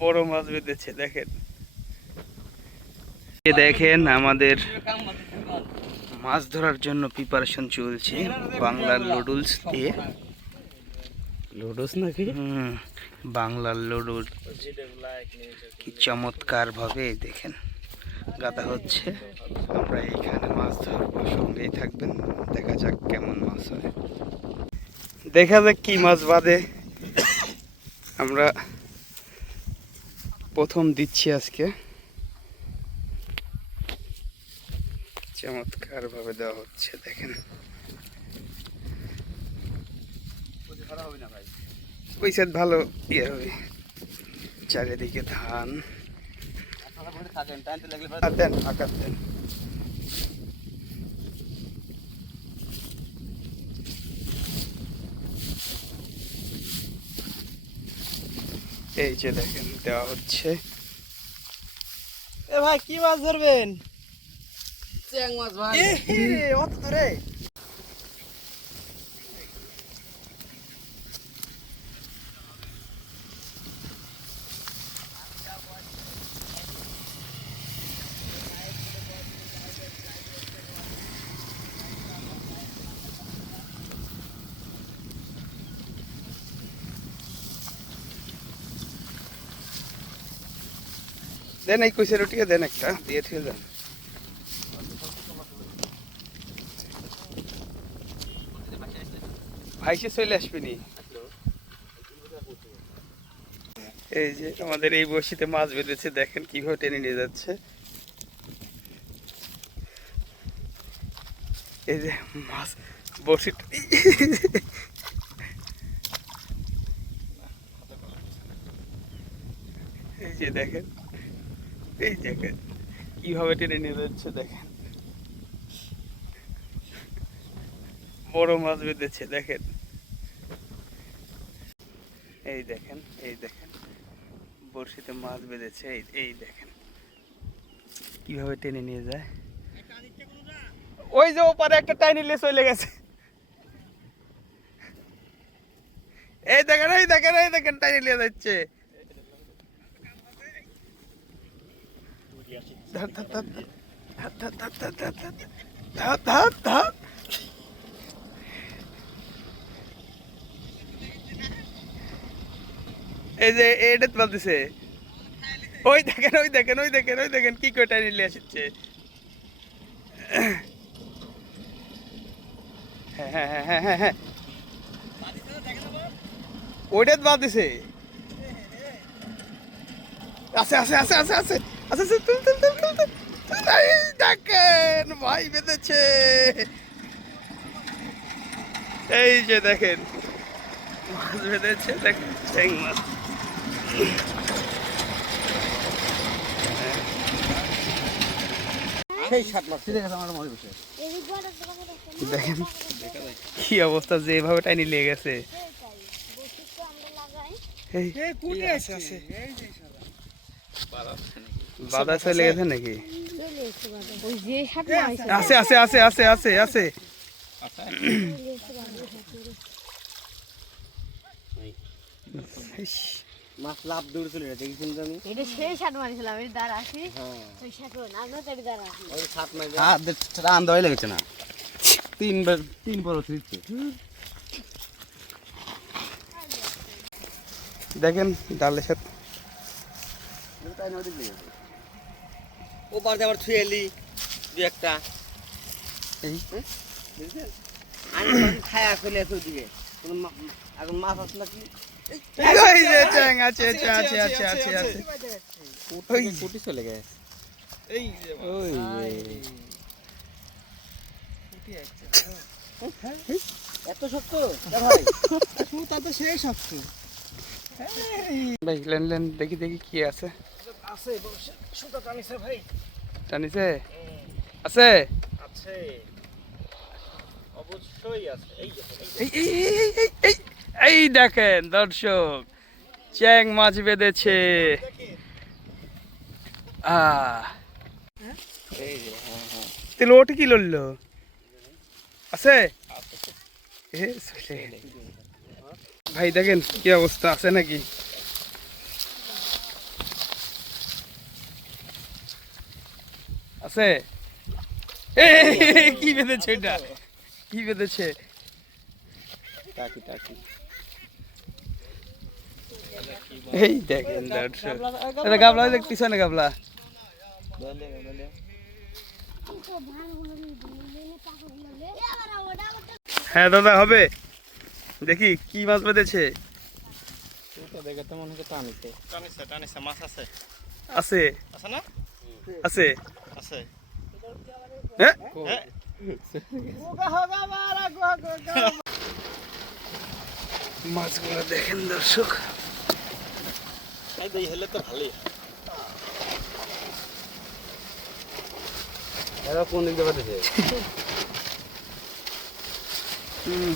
বড় মাছ বেঁধেছে দেখেন। দেখেন আমাদের মাছ ধরার জন্য প্রিপারেশন চলছে বাংলার লুডুলস দিয়ে। লুডুস নাকি? বাংলার লুডুল কি চমৎকার ভাবে দেখেন গাদা হচ্ছে। আমরা এইখানে মাছ ধরবো, সঙ্গেই থাকবেন, দেখা যাক কেমন মাছ হয়, দেখা যাক কি মাছ বাঁধে। আমরা প্রথম দিচ্ছি আজকে, চমৎকার ভাবে দেওয়া হচ্ছে দেখেন। ওই সাইড ভালো ইয়ে হবে, চারিদিকে ধান। দেন ফাঁকা দেন। এই যে দেখেন দেওয়া হচ্ছে। এ ভাই কি মাছ ধরবেন? চ্যাং মাছ ভাই। অত ধরে দেন এই কুইসের রুটিকে দেন, একটা দিয়ে থেকে যান। ভাইসে চলে আসবেনি। এই যে আমাদের এই বড়শিতে মাছ বেঁধেছে দেখেন কিভাবে টেনে নিয়ে যাচ্ছে। এই যে মাছ বড়শি, এই যে দেখেন, এই দেখেন কিভাবে টেনে নিয়ে যাচ্ছে দেখেন। বড় মাছ বেঁধেছে দেখেন। এই দেখেন, এই দেখেন বড়শিতে মাছ বেঁধেছে। এই দেখেন কিভাবে টেনে নিয়ে যায়। ওই যে ওপারে একটা টাইনি নিয়ে চলে গেছে। এই দেখেন, এই দেখেন, এই দেখেন টাইনি নিয়ে যাচ্ছে। এই যে এটা বলতেছে, ওই দেখেন, ওই দেখেন, ওই দেখেন, ওই দেখেন কি করে টাইনি নিয়ে আসছে। হ্যাঁ হ্যাঁ হ্যাঁ হ্যাঁ হ্যাঁ, ওইটা বাদ দিছে। আছে আছে আছে আছে আছে আছে আছে, তুল তুল তুল তুল তুল। এই দেখেন ভাই বেঁধেছে। এই যে দেখেন মাছ বেঁধেছে দেখেন, চ্যাং মাছ। সেই 7 মাছ ঠিক আছে আমার মনে বসে। দেখেন কি অবস্থা, যে এভাবে টাইনি লেগে গেছে। এই কুটি আছে আছে এই যে বাদা চলে গেছে নাকি? আছে আছে আছে আছে আছে আছে। মাছ লাভ দৌড়ে চলে গেছে দেখেছেন তো আমি। এটা সেই শাট মারিছিলাম এর দ্বার আসি। ওই শাট না তার দ্বার আসি। ওই 7 মাছ হাত রান দই লেগেছে না। তিন বড় ছিটছে। দেখেন ডালের সাথে ও পারতে আবার ছুঁয়েলি দুই একটা। এই আমি খায়া চলে আসো দিকে এখন মাছ আছে নাকি? এই যে চ্যাং আছে আছে আছে আছে আছে আছে। ওই কুটি চলে গেছে। এই যে ওই কুটি আছে। এত শক্ত ভাই? সুতা তো সেই শক্ত। ভাই লেন লেন দেখি দেখি কি আছে। আছে সুতা টানিছে ভাই। টানিছে? আছে আছে অবশ্যই আছে। এই এই এই এই এই এই এই দেখেন দর্শক, চ্যাং মাছ বেঁধেছে। তাহলে ওটা কি লড়লো? আছে ভাই দেখেন কি অবস্থা, আছে নাকি? আছে কি বেঁধেছে এটা, কি বেঁধেছে? টাকি টাকি এই দেখেন দর্শক, এটা গাবলা, ওই দেখ পিছনে গাবলা। হ্যাঁ দাদা হবে, দেখি কি মাছ বেঁধেছে। দেখে তো মনে হচ্ছে টানিছে টানিছে টানিছে মাছ আছে আছে আছে না আছে আছে হ্যাঁ মাছগুলো দেখেন দর্শক। এই হলে তো ভালোই এরা কোন দিক দিয়ে বাঁধেছে হুম